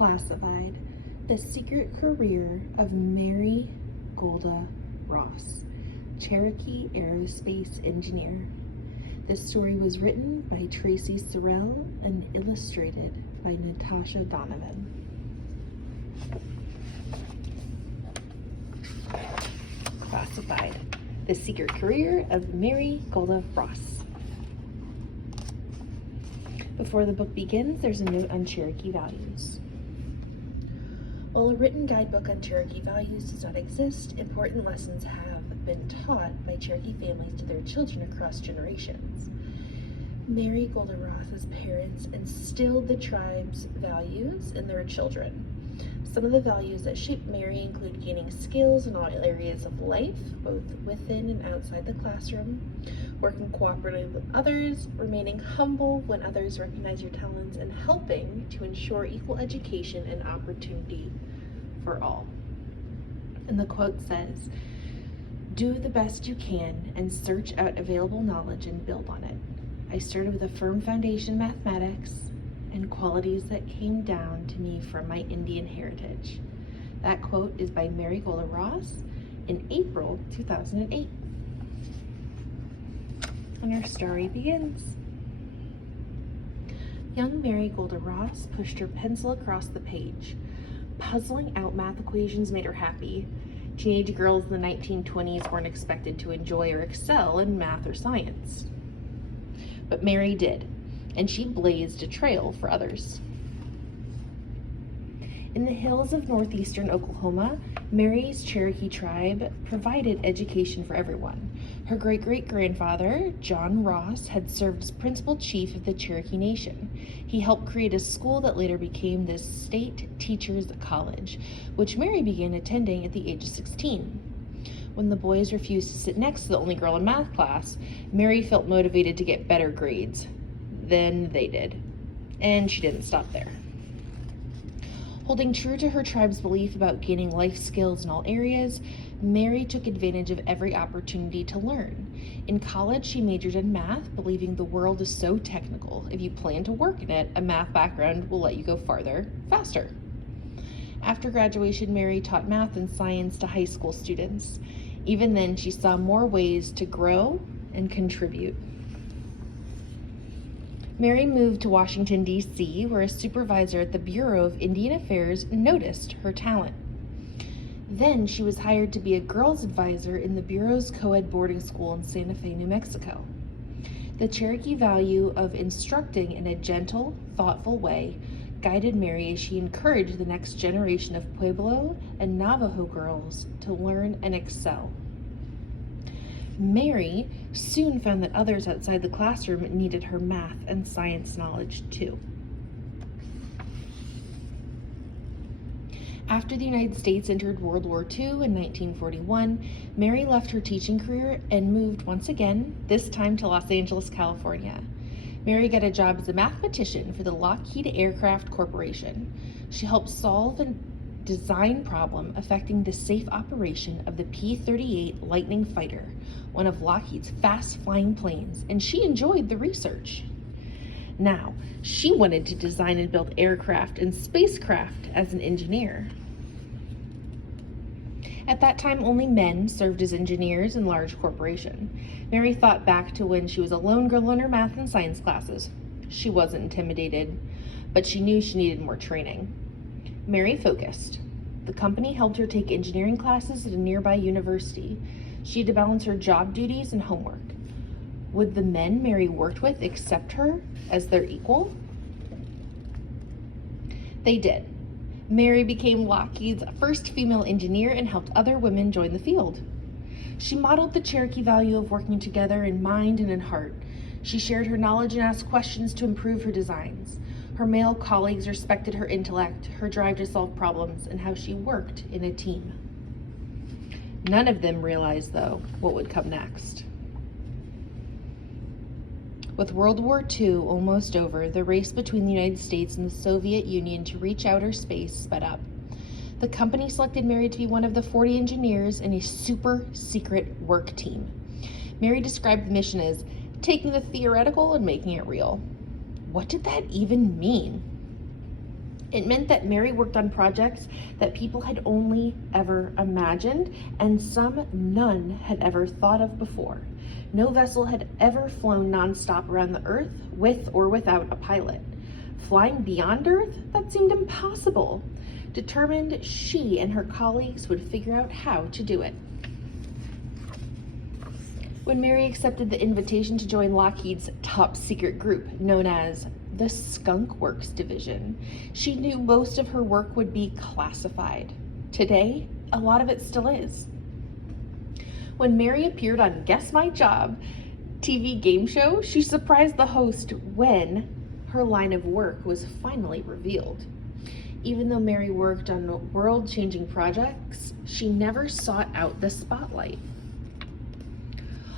Classified: The Secret Career of Mary Golda Ross, Cherokee Aerospace Engineer. This story was written by Tracy Sorrell and illustrated by Natasha Donovan. Classified: The Secret Career of Mary Golda Ross. Before the book begins, there's a note on Cherokee values. While a written guidebook on Cherokee values does not exist, important lessons have been taught by Cherokee families to their children across generations. Mary Golda Ross's parents instilled the tribe's values in their children. Some of the values that shaped Mary include gaining skills in all areas of life, both within and outside the classroom, working cooperatively with others, remaining humble when others recognize your talents, and helping to ensure equal education and opportunity for all. And the quote says, "Do the best you can and search out available knowledge and build on it. I started with a firm foundation in mathematics and qualities that came down to me from my Indian heritage." That quote is by Mary Golda Ross in April 2008. And our story begins. Young Mary Golda Ross pushed her pencil across the page. Puzzling out math equations made her happy. Teenage girls in the 1920s weren't expected to enjoy or excel in math or science. But Mary did, and she blazed a trail for others. In the hills of northeastern Oklahoma, Mary's Cherokee tribe provided education for everyone. Her great-great-grandfather, John Ross, had served as principal chief of the Cherokee Nation. He helped create a school that later became the State Teachers College, which Mary began attending at the age of 16. When the boys refused to sit next to the only girl in math class, Mary felt motivated to get better grades than they did, and she didn't stop there. Holding true to her tribe's belief about gaining life skills in all areas, Mary took advantage of every opportunity to learn. In college, she majored in math, believing the world is so technical. If you plan to work in it, a math background will let you go farther, faster. After graduation, Mary taught math and science to high school students. Even then, she saw more ways to grow and contribute. Mary moved to Washington, D.C., where a supervisor at the Bureau of Indian Affairs noticed her talent. Then she was hired to be a girls' advisor in the Bureau's co-ed boarding school in Santa Fe, New Mexico. The Cherokee value of instructing in a gentle, thoughtful way guided Mary as she encouraged the next generation of Pueblo and Navajo girls to learn and excel. Mary soon found that others outside the classroom needed her math and science knowledge too. After the United States entered World War II in 1941, Mary left her teaching career and moved once again, this time to Los Angeles, California. Mary got a job as a mathematician for the Lockheed Aircraft Corporation. She helped solve a design problem affecting the safe operation of the P-38 Lightning fighter, one of Lockheed's fast-flying planes, and she enjoyed the research. Now, she wanted to design and build aircraft and spacecraft as an engineer. At that time, only men served as engineers in large corporations. Mary thought back to when she was a lone girl in her math and science classes. She wasn't intimidated, but she knew she needed more training. Mary focused. The company helped her take engineering classes at a nearby university. She had to balance her job duties and homework. Would the men Mary worked with accept her as their equal? They did. Mary became Lockheed's first female engineer and helped other women join the field. She modeled the Cherokee value of working together in mind and in heart. She shared her knowledge and asked questions to improve her designs. Her male colleagues respected her intellect, her drive to solve problems, and how she worked in a team. None of them realized, though, what would come next. With World War II almost over, the race between the United States and the Soviet Union to reach outer space sped up. The company selected Mary to be one of the 40 engineers in a super secret work team. Mary described the mission as taking the theoretical and making it real. What did that even mean? It meant that Mary worked on projects that people had only ever imagined, and some none had ever thought of before. No vessel had ever flown nonstop around the Earth with or without a pilot. Flying beyond Earth? That seemed impossible. Determined, she and her colleagues would figure out how to do it. When Mary accepted the invitation to join Lockheed's top secret group, known as the Skunk Works division, she knew most of her work would be classified. Today, a lot of it still is. When Mary appeared on Guess My Job TV game show, she surprised the host when her line of work was finally revealed. Even though Mary worked on world-changing projects, she never sought out the spotlight.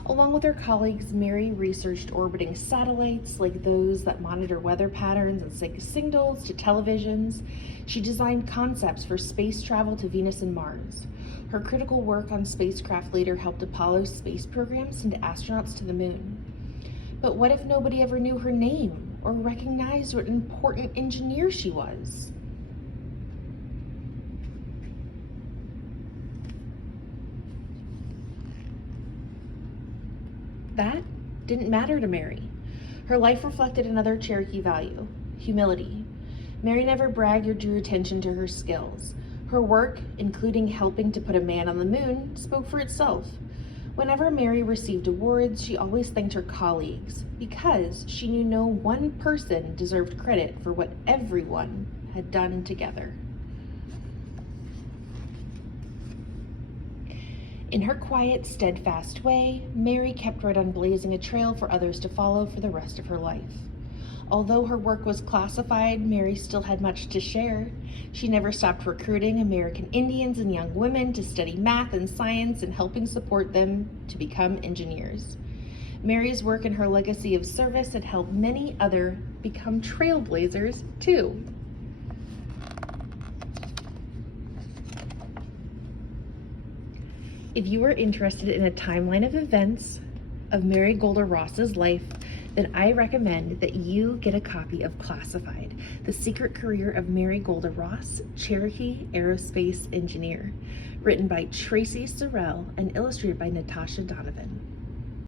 Along with her colleagues, Mary researched orbiting satellites like those that monitor weather patterns and send signals to televisions. She designed concepts for space travel to Venus and Mars. Her critical work on spacecraft later helped Apollo's space program send astronauts to the moon. But what if nobody ever knew her name or recognized what an important engineer she was? That didn't matter to Mary. Her life reflected another Cherokee value: humility. Mary never bragged or drew attention to her skills. Her work, including helping to put a man on the moon, spoke for itself. Whenever Mary received awards, she always thanked her colleagues because she knew no one person deserved credit for what everyone had done together. In her quiet, steadfast way, Mary kept right on blazing a trail for others to follow for the rest of her life. Although her work was classified, Mary still had much to share. She never stopped recruiting American Indians and young women to study math and science and helping support them to become engineers. Mary's work and her legacy of service had helped many others become trailblazers too. If you are interested in a timeline of events of Mary Golda Ross's life, then I recommend that you get a copy of Classified: The Secret Career of Mary Golda Ross, Cherokee Aerospace Engineer, written by Tracy Sorrell and illustrated by Natasha Donovan.